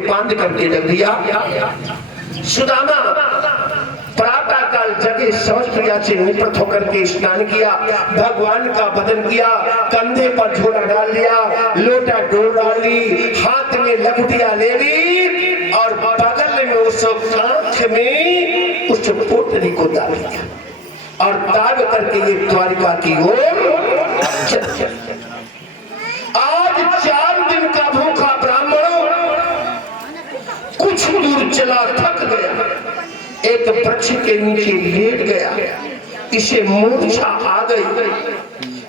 बांध करके रख दिया। सुदामा प्रातः काल जगे, समझ प्रिया से निपट होकर के स्नान किया, भगवान का भजन किया, कंधे पर झोला डाल लिया, लोटा डोल डाल ली, हाथ में लघुटिया ले ली और बगल में उस कांख में उस पोटली को डाल दिया और दाग करके ये द्वारिका की ओर चल। आज 4 दिन का भूखा ब्राह्मण कुछ दूर चला, थक गया, एक वृक्ष के नीचे लेट गया, इसे मूर्छा आ गई।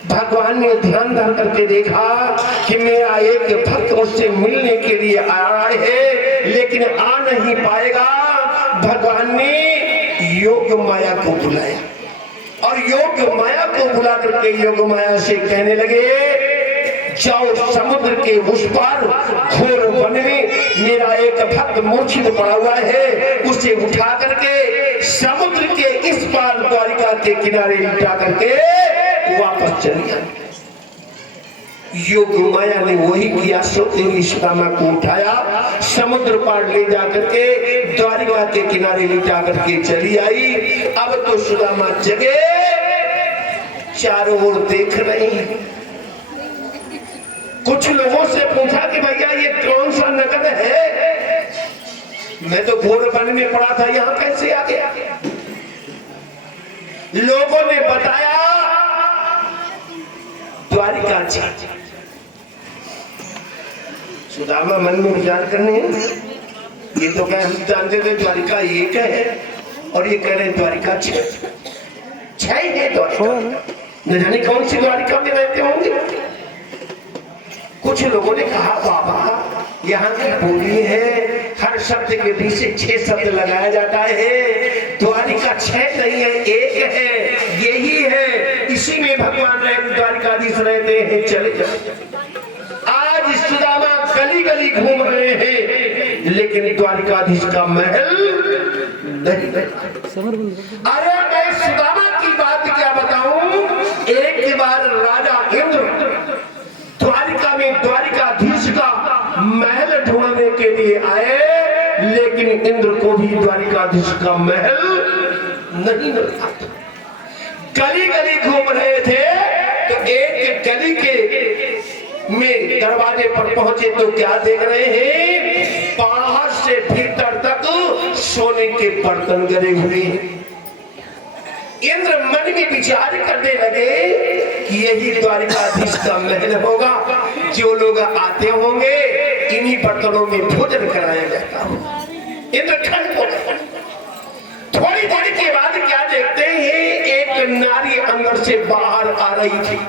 भगवान ने ध्यान धर करके देखा कि मेरा एक भक्त उससे मिलने के लिए आया है लेकिन आ नहीं पाएगा। भगवान ने योग माया को बुलाया और योग माया को बुला करके योग माया से कहने लगे, जाओ समुद्र के उस पार घोर वन में मेरा एक भक्त मूर्छित पड़ा हुआ है, उसे उठा करके समुद्र के इस पार द्वारिका के किनारे लिटा करके वापस चलिए। योग माया ने वही किया, सोते हुए सुदामा को उठाया, समुद्र पार ले जाकर के द्वारिका के किनारे लिटा करके चली आई। अब तो सुदामा जगे, चारों ओर देख रही। कुछ लोगों से पूछा कि भैया ये कौन सा नगर है, मैं तो घोर वन में पड़ा था, यहाँ कैसे आ गया? लोगों ने बताया द्वारिका जी। सुदामा मन में विचार करने, ये तो क्या हम जानते थे द्वारिका एक है और ये कह रहे द्वारिका 6 है द्वारिका, न जाने कौन सी द्वारिका में रहते होंगे। कुछ लोगों ने कहा बाबा यहाँ की बोली है, हर शब्द के पीछे 6 शब्द लगाया जाता है, द्वारिका 6 नहीं है, 1 है, यही है, इसी में भगवान द्वारिकाधीश रहते हैं। चले जाओ। आज सुदामा गली गली घूम रहे हैं लेकिन द्वारिकाधीश का महल नहीं। अरे मैं सुदामा की बात क्या बताऊं, एक बार राजा इंद्र द्वारिका में द्वारिकाधीश का महल ढूंढने के लिए आए लेकिन इंद्र को भी द्वारिकाधीश का महल नहीं मिला। गली गली घूम रहे थे तो एक गली के में दरवाजे पर पहुंचे तो क्या देख रहे हैं, बाहर से भीतर तक सोने के बर्तन गड़े हुए हैं। इंद्र मन में विचार करने लगे कि यही द्वारिकाधीश का महल होगा, जो लोग आते होंगे इन्हीं बर्तनों में भोजन कराया जाता होगा। इंद्र ठंड हो गया। थोड़ी देर के बाद क्या देखते हैं, एक नारी अंदर से बाहर आ रही थी।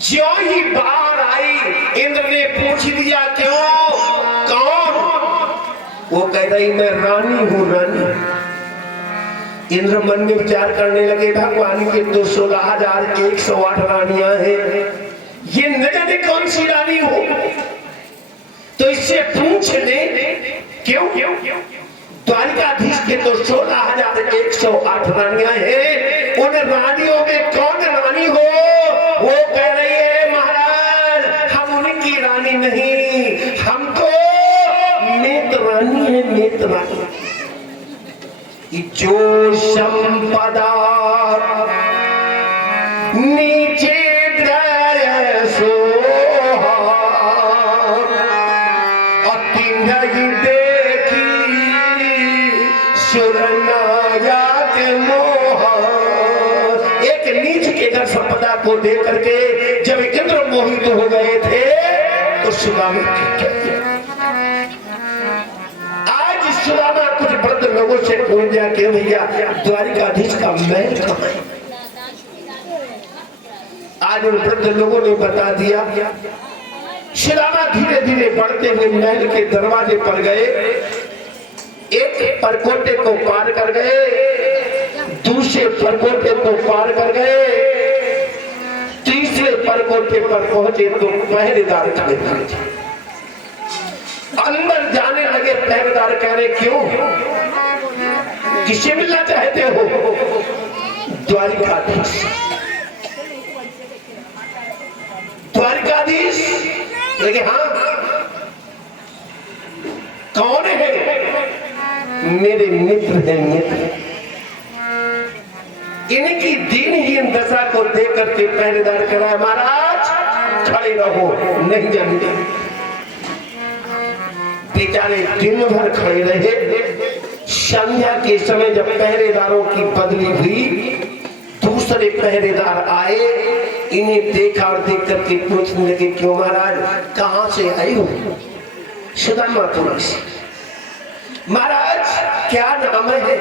जो ही बाहर आई इंद्र ने पूछ दिया, क्यों, कौन? वो कह रही मैं रानी हूँ, रानी। इंद्र मन में विचार करने लगे, भगवान के तो 16,108 रानियां हैं, ये न जाने कौन सी रानी हो, तो इससे पूछ ले क्यों? द्वारिकाधीश के तो 16,108 रानियां हैं, उन रानियों में कौन रानी हो? वो कह रही है महाराज हम उनकी रानी नहीं, हम तो नेत रानी है, नेत रानी। जो संपदा नीचे अति नहीं देखी सुरनाया के मोह। एक नीच के घर संपदा को देख करके जब इंद्र मोहित हो गए थे तो सुदामा सुदामा कुछ वृद्ध लोगों से पूछ दिया कि भैया द्वारिकाधीश का महल कहाँ है? आज उन वृद्ध लोगों ने बता दिया। सुदामा धीरे धीरे बढ़ते हुए महल के दरवाजे पर गए, एक परकोटे को पार कर गए, दूसरे परकोटे को पार कर गए, तीसरे परकोटे पर पहुंचे तो पहरेदार खड़े थे। अंदर जाने लगे, पहरेदार कह रहे क्यों, किसे मिलना चाहते हो? द्वारिकाधीश। द्वारिकाधीश लेकिन हाँ कौन है? मेरे मित्र हैं, मित्र। इनकी दीनहीन दशा को देख करके पहरेदार कह रहा है, महाराज खड़े रहो, नहीं जानते। बेचारे दिन भर खड़े रहे। संध्या के समय जब पहरेदारों की बदली हुई, दूसरे पहरेदार आए, इन्हें देखा और देख करके पूछने लगे, क्यों महाराज, कहां से आए हो? सुदामापुर से। महाराज क्या नाम है?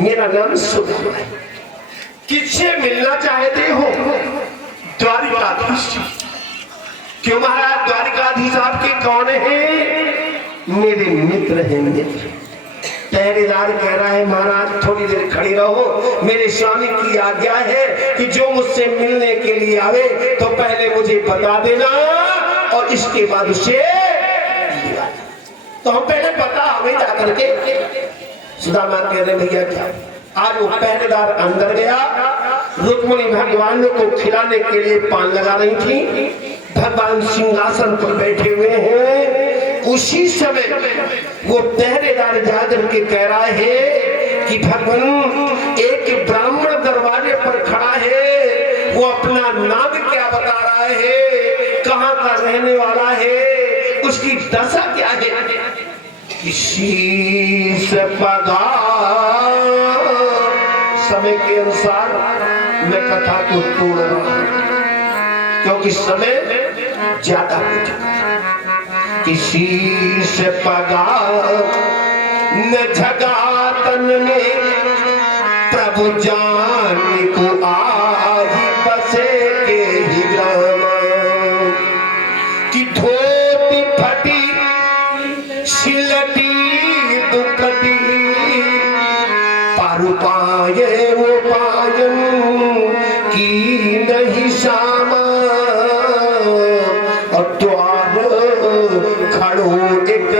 मेरा नाम सुदामा है। किससे मिलना चाहते हो? द्वारिकाधीश। क्यों महाराज, द्वारिकाधीश आपके कौन है? मेरे मित्र हैं, मित्र। पहरेदार कह रहा है, महाराज थोड़ी देर खड़ी रहो, मेरे स्वामी की आज्ञा है कि जो मुझसे मिलने के लिए आवे तो पहले मुझे बता देना और इसके बाद उसे, तो हम पहले बता हमें जाकर के। सुदामा कह रहे, भैया क्या? आज वो पहरेदार अंदर गया, रुक्मिणी भगवान को खिलाने के लिए पान लगा रही थी। भगवान सिंहासन पर बैठे हुए हैं। उसी समय वो पहरेदार जाकर के कह रहा है कि भगवान, एक ब्राह्मण दरवाजे पर खड़ा है, वो अपना नाम क्या बता रहा है, कहाँ का रहने वाला है, उसकी दशा क्या है? शीश पगा। समय के अनुसार मैं कथा को तोड़ रहा हूं क्योंकि समय ज्यादा हो चुका। किसी से पगा न झगा तन में, प्रभु जान को आई बसे के ही ग्राम। कि धोती फटी सिलटी दुखटी, पारु पाए वो पायन की नहीं सामा। और द्वार खड़ो एक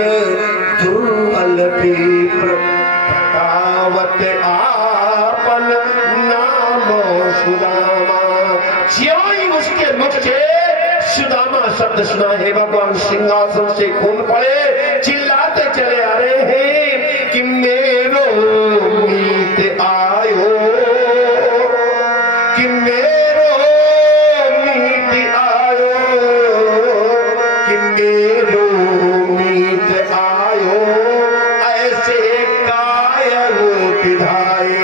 दुर्बल विप्र, बतावत आपन नाम सुदामा। ज्यों ही उसके मुख से सुदामा शब्द सुना है, भगवान सिंहासन से खून पड़े, चिल्लाते चले आ रहे हैं कि मेरो मीत आयो, कि मेरो मीत आयो, कि मेरो मीत आयो, ऐसे कायल विधाए।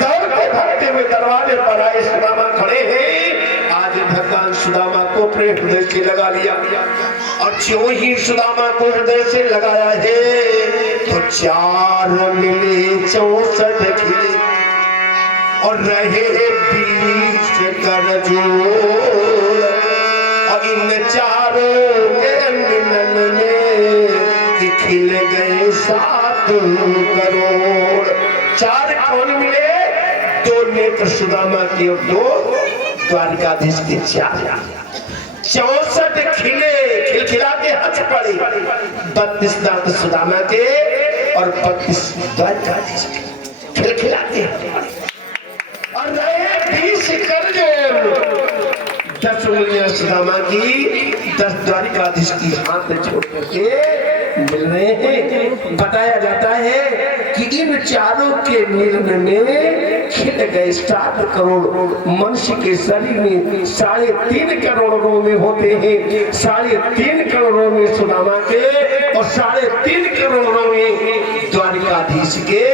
दौड़ते भागते हुए दरवाजे पर आए, सुदामा खड़े हैं। आज भगवान सुदामा को अपने हृदय से लगा लिया और ज्यों ही सुदामा को हृदय से लगाया है तो 4 मिले 64 खिले और रहे 20 कर जोड़। और इन चारों के मिलन में खिल गए 7 करोड़। 4 कौन मिले? 2 नेत्र सुदामा के और 2 द्वारिकाधीश के। 64 खिले खिलखिला के हंस पड़े। 32 दांत सुदामा के और 32 द्वारिकाधीश के खिलखिलाते और रहे 20 कर जोड़। 10 उंगलियां सुदामा की, 10 द्वारिकाधीश की हाथ छोड़ करके मिल रहे हैं। बताया जाता है कि इन चारों के मिलन में खिल गए 7 करोड़। मनुष्य के शरीर में 3.5 करोड़ों में होते हैं, 3.5 करोड़ों में सुदामा के और 3.5 करोड़ों में द्वारिकाधीश के।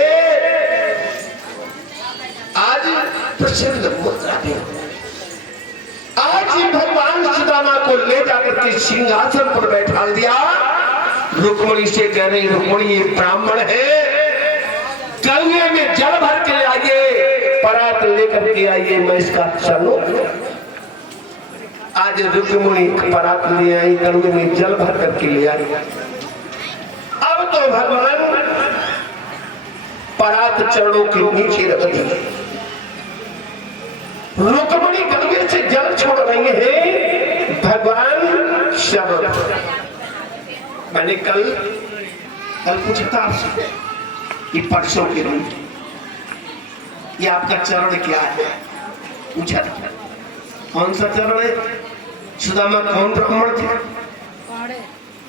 आज प्रसिद्ध मुद्रा है। आज भगवान सुदामा को ले जाकर के सिंहासन पर बैठा दिया। रुक्मिणी से कह रही, रुक्मिणी ये ब्राह्मण है, गंगे में जल भर के आइए, परात लेकर के आइए, मैं इसका चलो। आज रुक्मिणी परात ले आई, गंगे में जल भर करके ले आई। अब तो भगवान परात चरणों के नीचे रख दी। रुक्मिणी गंगे से जल छोड़ रही है। भगवान शब्द मैंने कल पूछा था आपसे कि परसों के दिन ये आपका चरण क्या है, पूछा था। कौन सा चरण है? सुदामा कौन ब्राह्मण थे?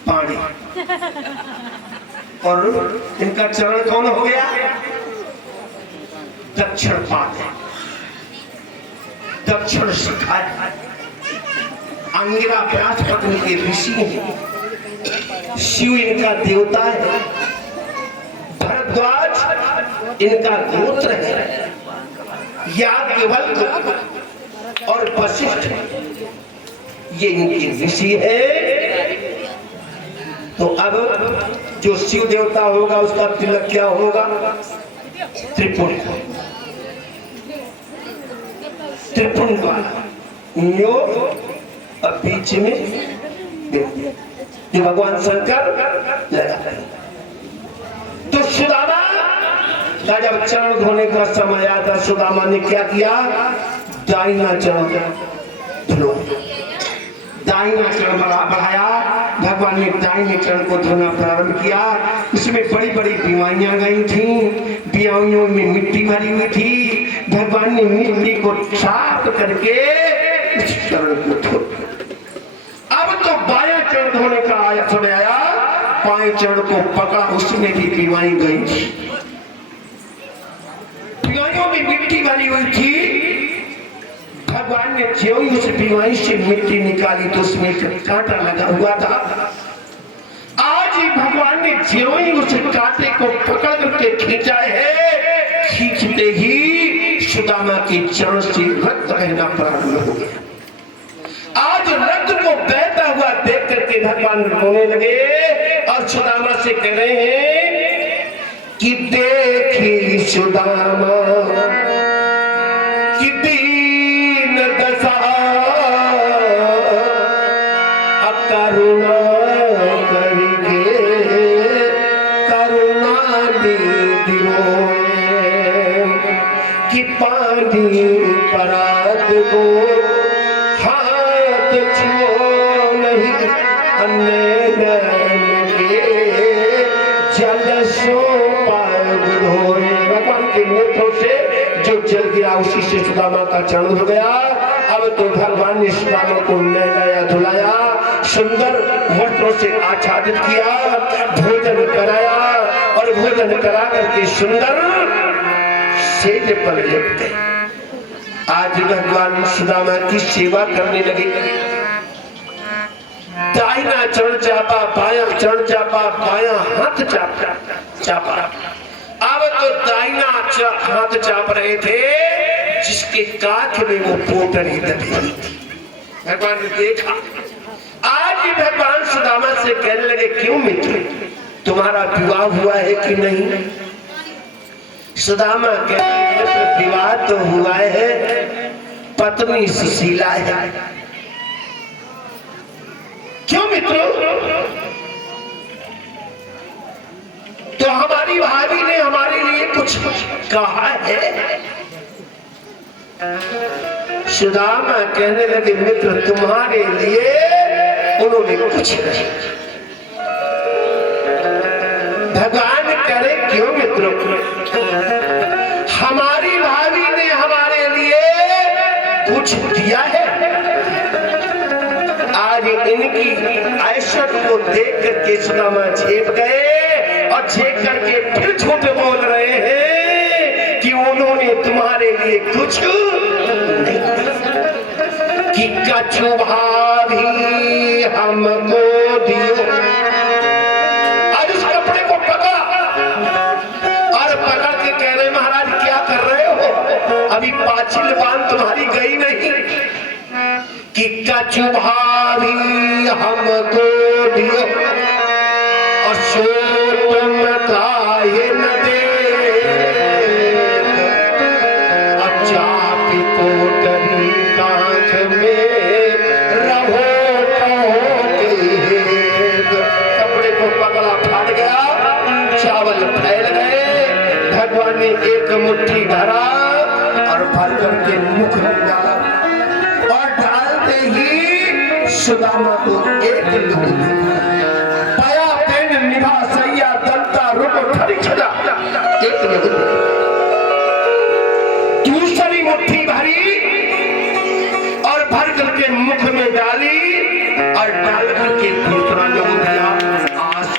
पाणी। और इनका चरण कौन हो गया? दक्षिण पाद, दक्षिण शिखा, अंगिरा व्यास पत्नी के ऋषि हैं, शिव इनका देवता है, भरद्वाज इनका गोत्र है, याज्ञवल्क्य और वशिष्ठ ये इनके ऋषि है। तो अब जो शिव देवता होगा उसका तिलक क्या होगा? त्रिपुंड, त्रिपुंड वाला न्यो, और बीच में ये भगवान शंकर लगा। तो सुदामा का जब चरण धोने का समय आया था, सुदामा ने क्या किया? दाहिना चरण धो, दाहिना चरण बढ़ाया। भगवान ने दाहिने चरण को धोना प्रारंभ किया। उसमें बड़ी बड़ी बीमारियां गई थी, बीमारियों में मिट्टी भरी हुई थी। भगवान ने मिट्टी को साफ करके उस चरण को धो। अब तो बायां चरण धोने का आया समय आया, बाएं चरण को पकड़ा, उसमें भी बीमारी गई थी, बीमारियों में मिट्टी भरी हुई थी। भगवान ने जो ही उस बीमारी से मिट्टी निकाली तो उसमें एक कांटा लगा हुआ था। आज ही भगवान ने जो ही उस कांटे को पकड़ करके खींचा है, खींचते ही सुदामा के चरण से रक्त बहना प्रारंभ हो गया। आज रक्त को बहता हुआ देख करके भगवान रोने लगे और सुदामा से कह रहे हैं कि देखी सुदामा कि दीन दशा, करुणा करिगे करुणा निधि रोए, कि पानी परात को हाथ छुओ नहीं, अन्य के जल सो पाग धोए। भगवान के नेत्रों से जो जल गिरा उसी से सुदामा का चरण हो गया। अब तो भगवान ने सुदामा को नहलाया धुलाया, सुंदर वस्त्रों से आच्छादित किया, भोजन कराया और भोजन करा करके सुंदर सेज पर लेट गए। आज भगवान सुदामा की सेवा करने लगे। दाहिना चरण चापा, बायां चरण चापा, बायां हाथ चापा। अब तो दाहिना हाथ चाप रहे थे जिसके काख में वो पोटली दबी हुई थी। भगवान ने देखा। आज भगवान सुदामा से कहने लगे, क्यों मित्र, तुम्हारा विवाह हुआ है कि नहीं? सुदामा कहते हैं, विवाह तो हुआ है, पत्नी सुशीला है। क्यों मित्रों? तो हमारी भाभी ने हमारे लिए कुछ कहा है? सुदामा कहने लगे, मित्र तुम्हारे लिए उन्होंने कुछ नहीं। भगवान करे, क्यों मित्रों? हमारी भाभी ने हमारे लिए कुछ दिया है। आज इनकी ऐश्वर्य को देख करके सुदामा झेप गए और झेप करके फिर झूठ बोल रहे हैं कि उन्होंने तुम्हारे लिए कुछ नहीं। कि कछु भाभी हमको दियो। आज उस कपड़े को पकड़ा और पकड़ के कह रहे, महाराज क्या कर रहे हो? अभी पाचिल बांध तुम्हारी गई नहीं। कि कछु भाभी हमको दियो और सो तुम काहे न दे। अब चापी पोटली कांख में रहो कपड़े को पकड़ा, फाट गया, चावल फैल गए। भगवान ने एक मुट्ठी भरा और भर करके मुख में डाला और डालते ही सुदामा को एक लूट, पाया पेन निभा सैया दंता रूप खड़ी खड़ा, एक लूट। दूसरी मुट्ठी भरी और भर करके मुख में डाली और डाल करके दूसरा लूट दिया। आज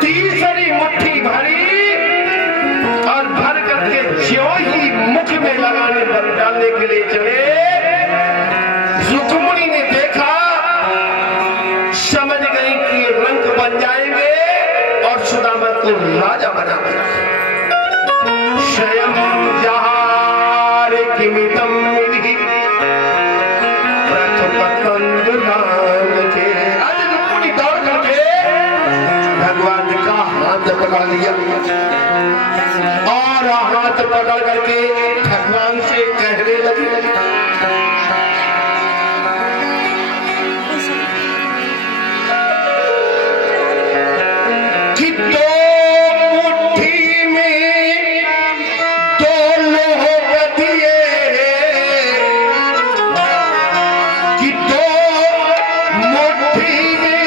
तीसरी मुट्ठी भरी और भर करके ज्यों ही मुख में लगाने पर डालने के लिए चले, रुक्मिणी ने देखा, समझ गई कि रंग बन जाएंगे और सुदामा को राजा बनाएंगे। स्वयं जहार किमितम विधि आज रुक्मिणी दौड़ करके भगवान का हाथ पकड़ लिया और हाथ पकड़ करके भगवान से कहने लगी, कि दो मुट्ठी में दो लोग दिए, कि दो मुट्ठी में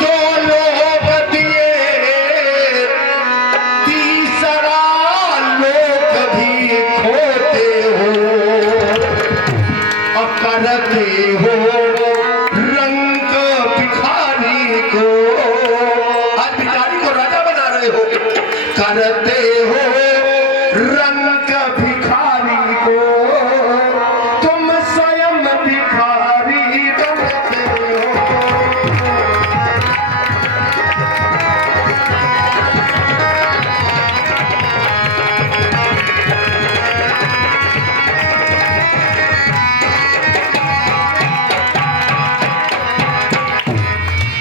दो लोग दिए, तीसरा लोग भी खोते हो और करते हो रंग भिखारी को, आज भिखारी को राजा बना रहे हो, करते हो रंग भिखारी को, तुम स्वयं भिखारी बनते हो।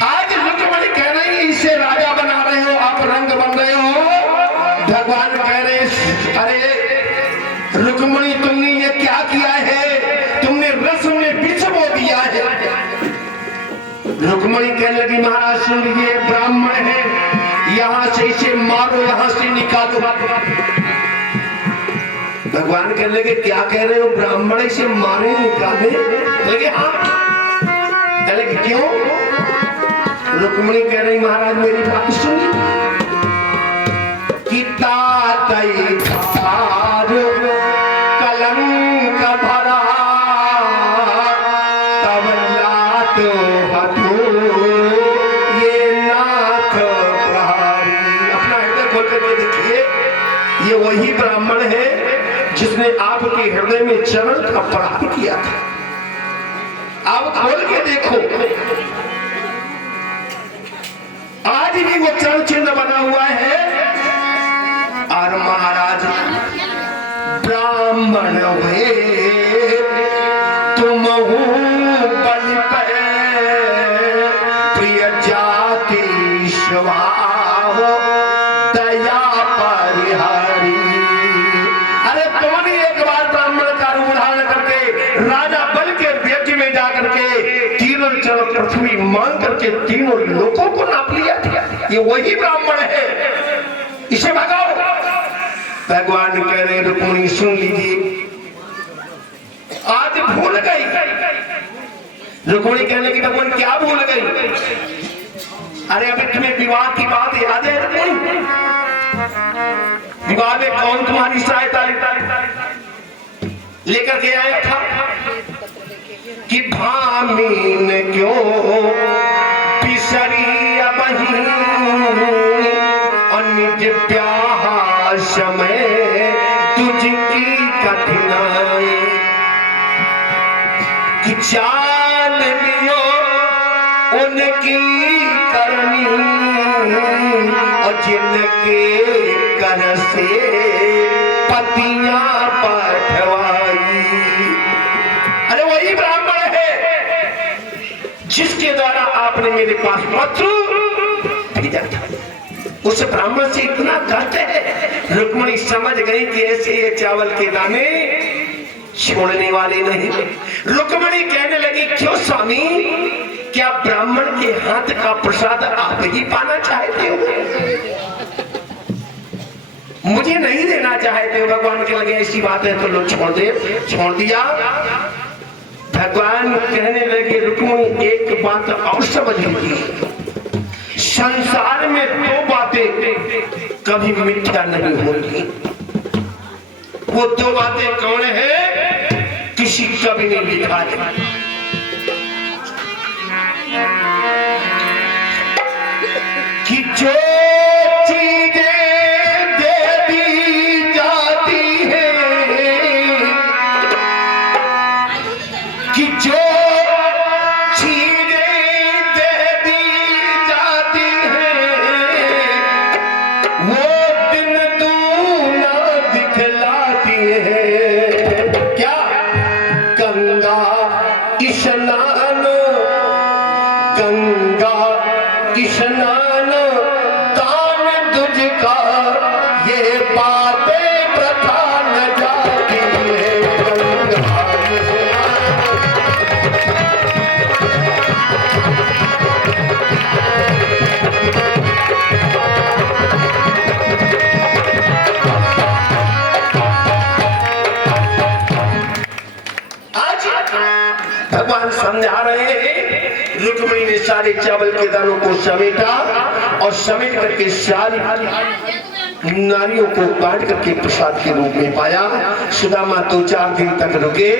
आज रुक्मिणी कह रही इसे राजा बना रहे हो, आप रंग बन रहे हो। भगवान कह रहे, अरे रुक्मिणी तुमने ये क्या किया है, तुमने रस में विष बो दिया है। रुक्मिणी कहने लगी, महाराज सुन ये ब्राह्मण है, यहाँ से इसे मारो, यहाँ से निकालो। भगवान कहने लगे, क्या कह रहे हो, ब्राह्मण इसे मारे निकाले? लगे हाँ। कहने लगे क्यों? रुक्मिणी कह रही, महाराज मेरी बात सुनिए, कि तातई थार कलंक भरा, तब लात हथो ये नाथ प्रहारी। अपना हृदय खोल करके देखिए, ये वही ब्राह्मण है जिसने आपके हृदय में चरण का प्रहार किया था। आप खोल के देखो, आज भी वो चरण चिन्ह बना हुआ है। और महाराज ब्राह्मण हुए तुम बल पे प्रिय जाति स्वभाव दया परिहारी। अरे तुमने एक बार ब्राह्मण का रूप धारण करके राजा बल के व्यक्ति में जाकर के तीनों चरण पृथ्वी मांग करके तीनों लोगों को नाप लिया था। ये वही ब्राह्मण है, इसे भगाओ। भगवान कह रहे रुक्मिणी सुन लीजिए, आज भूल गई। रुक्मिणी कहने की भगवान क्या भूल गई? अरे अभी तुम्हें विवाह की बात याद है रुक्मिणी? विवाह में कौन तुम्हारी सहायता लेकर के आया था? कि भामीन क्यों पिसरी बही निज ब्याह समय तुझकी कठिनाई, कि जान लियो उनकी करनी और जिनके कर से पतियां पठवाई। अरे वही ब्राह्मण है जिसके द्वारा आपने मेरे पास पत्र भेजा था। उस ब्राह्मण से इतना कष्ट है। रुक्मिणी समझ गई कि ऐसे ये चावल के दाने छोड़ने वाले नहीं। रुक्मिणी कहने लगी, क्यों स्वामी, क्या ब्राह्मण के हाथ का प्रसाद आप ही पाना चाहते हो? मुझे नहीं देना चाहते हो? भगवान के लगे ऐसी बात है तो लो छोड़ दे। छोड़ दिया। भगवान कहने लगे, रुक्मिणी एक बात और समझ लीजिए, संसार में दो बातें कभी मिथ्या नहीं होती। वो दो बातें कौन है? किसी कवि ने लिखा है, कि जो चीजें दे दी जाती है, कि जो चीजें दे दी जाती है, वो दिन दूना दिखलाती है। क्या? गंगा स्नान, गंगा स्नान दान तुझ का, ये बातें प्रथा न जाती है। गंगा भगवान समझा रहे हैं। रुक्मिणी ने सारे चावल के दानों को समेटा और समेट करके सारी नारियों को बांट करके प्रसाद के रूप में पाया। सुदामा 2-4 दिन तक रुके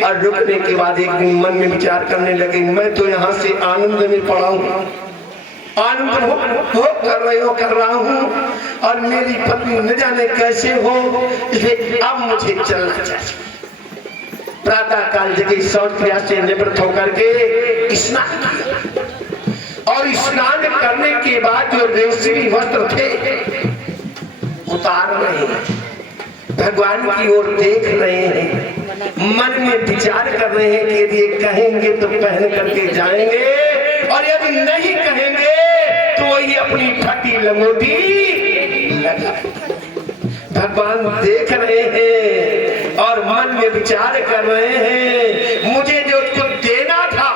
और रुकने के बाद एक दिन मन में विचार करने लगे, मैं तो यहाँ से आनंद में पड़ा हूँ, आनंद हो कर रहा हूँ और मेरी पत्नी न जाने कैसे हो, इसलिए अब मुझे चलना चाहिए। प्रातः काल जगह शौच क्रिया से निवृत्त होकर के स्नान किया और स्नान करने के बाद जो रेशमी वस्त्र थे उतार रहे हैं, भगवान की ओर देख रहे हैं, मन में विचार कर रहे हैं कि यदि कहेंगे तो पहन करके जाएंगे और यदि नहीं कहेंगे तो वही अपनी फटी लंगोटी लगा। भगवान देख रहे हैं और मन में विचार कर रहे हैं, मुझे जो कुछ देना था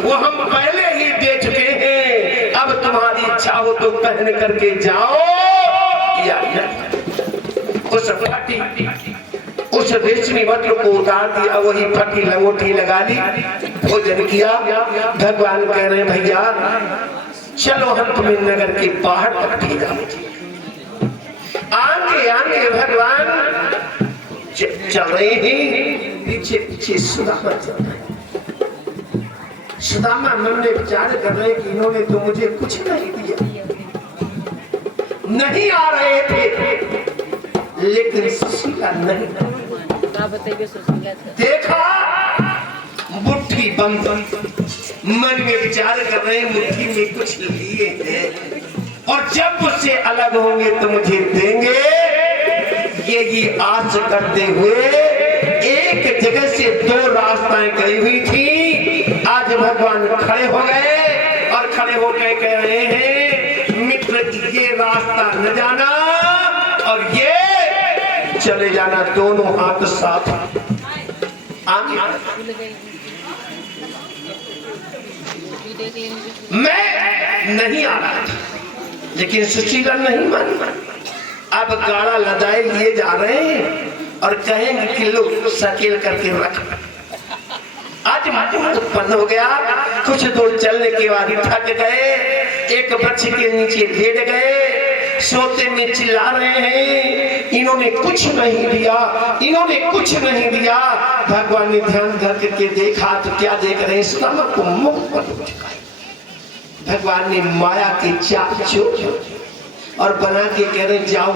वो हम पहले ही दे चुके हैं, अब तुम्हारी इच्छा हो तो पहन करके जाओ या उस रेशमी वस्त्र को उतार दिया, वही फटी लंगोटी लगा ली, भोजन किया। भगवान कह रहे हैं, भैया चलो हम तुम्हें नगर के बाहर तक भेजेंगे। आगे आगे भगवान चल रहे हैं, पीछे पीछे सुदामा चल रहे हैं। सुदामा मन में विचार कर रहे हैं कि इन्होंने तो मुझे कुछ नहीं दिया, नहीं आ रहे थे, लेकिन सुशीला नहीं देखा, मुट्ठी बंद। मन में विचार कर रहे हैं, मुट्ठी में कुछ लिए हैं और जब मुझसे अलग होंगे तो मुझे देंगे, ये आस करते हुए एक जगह से 2 रास्ताएं गई हुई थी। आज भगवान खड़े हो गए और खड़े होकर कह रहे हैं, मित्र ये रास्ता न जाना और ये चले जाना, दोनों हाथ साथ। आगे मैं नहीं आ रहा था, लेकिन सुशीला नहीं मानी। अब गाड़ा लदाए लिए जा रहे हैं और कहेंगे कि लोग सकेल करके रख। आज उत्पन्न हो गया, कुछ दूर चलने के बाद थक गए, एक वृक्ष के नीचे लेट गए, सोते में चिल्ला रहे हैं, इन्होंने कुछ नहीं दिया, इन्होंने कुछ नहीं दिया। भगवान ने ध्यान करके देखा तो क्या देख रहे हैं, सुदामा को मुख पर चुका है। भगवान ने माया के चाल छोड़ और बना के कह रहे, जाओ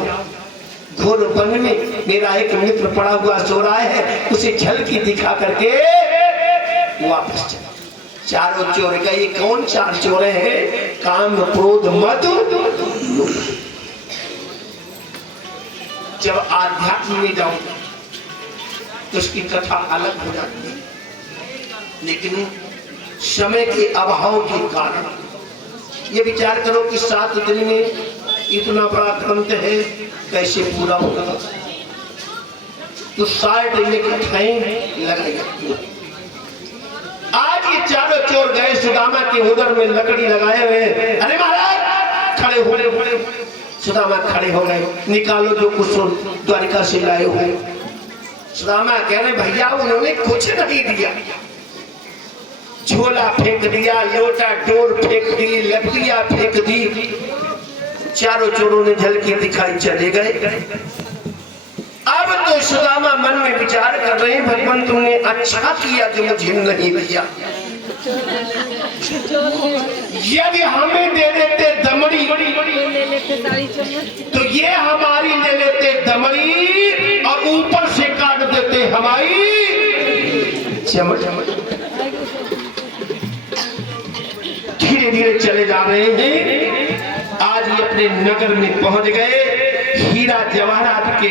घोर वन में मेरा एक मित्र पड़ा हुआ सो रहा है, उसे झलकी दिखा करके वापस चला। चारों चोर का ये कौन 4 चोर हैं? काम, क्रोध, मद, लोभ। जब आध्यात्म में जाओ तो उसकी कथा अलग हो जाती है, लेकिन समय के अभाव के कारण ये विचार करो कि 7 दिन में इतना बड़ा ग्रंथ है, कैसे पूरा होगा? तो 60 दिन के टाइम लगेगा। आज ये चारों चोर गए सुदामा के उदर में लकड़ी लगाए हुए, अरे महाराज खड़े हो। सुदामा खड़े हो गए, निकालो जो कुछ द्वारिका से लाए हुए। सुदामा कह रहे, भैया उन्होंने कुछ नहीं दिया, झोला फेंक दिया, लोटा डोर फेंक दी, लकड़ियां फेंक दी। चारों चोरों ने झलकी दिखाई चले गए। अब तो सुदामा मन में विचार कर रहे हैं, भगवान तुमने अच्छा किया जो मुझे नहीं दिया, यदि हमें दे देते दमड़ी तो ये हमारी ले लेते दमड़ी और ऊपर से काट देते हमारी चमड़। धीरे धीरे चले जा रहे हैं। आज ये अपने नगर में पहुंच गए। हीरा जवाहरात के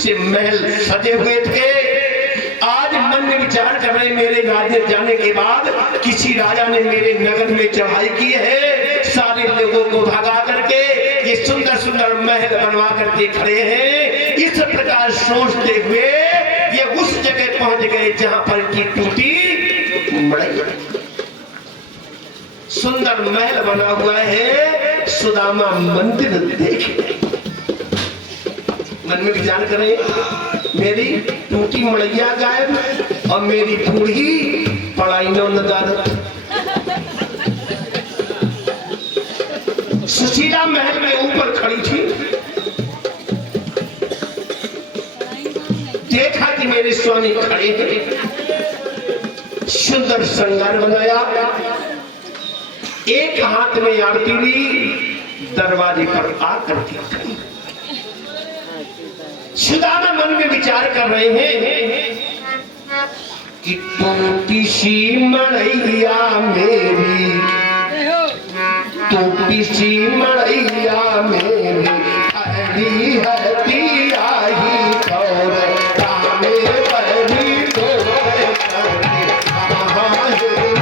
से महल सजे हुए थे। आज मन में विचार कर रहे, मेरे राज्य जाने के बाद किसी राजा ने मेरे नगर में चढ़ाई की है, सारे लोगों को भगा करके ये सुंदर सुंदर महल बनवा करके खड़े हैं। इस प्रकार सोचते हुए ये उस जगह पहुंच गए जहां पर की टूटी मड़ई सुंदर महल बना हुआ है। सुदामा मंदिर देखे, मन में विचार करें, मेरी टूटी मड़ैया गायब और मेरी बूढ़ी पढ़ाई नदारत। सुशीला महल में ऊपर खड़ी थी, देखा कि मेरे स्वामी खड़े हैं, सुंदर श्रृंगार बनाया, एक हाथ में आरती ली, दरवाजे पर आकर के खड़ी। सुदामा मन में विचार कर रहे हैं कि टूटी सी मड़ैया मेरी, टूटी सी मड़ैया मेरी, हरी हती आई कौर कामे परी तोरे करके कहाँ है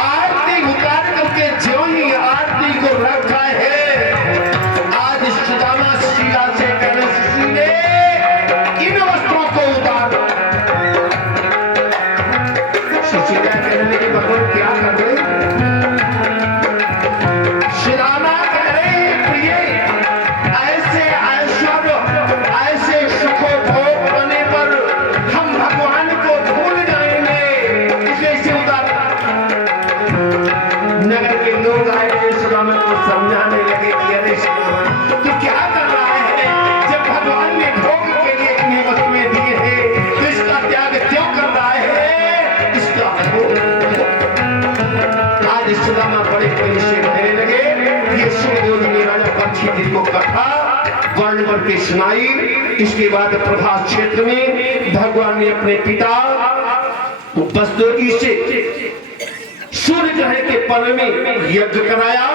आरती उतार करके जो ही आरती को रखा है, आज सुदामा शीला से गणेश ने इन वस्त्रों को उतार। सुशीला कहने के भगवान क्या कर रहे, सुदामा कह रहे प्रिय, ऐसे ऐश्वर्य ऐसे सुखो भोग होने पर हम भगवान को क्षेत्र को कथा वर्ण करके सुनाई। इसके बाद प्रभास क्षेत्र में भगवान ने अपने पिता वसुदेव से सूर्य ग्रह के पर्व में यज्ञ कराया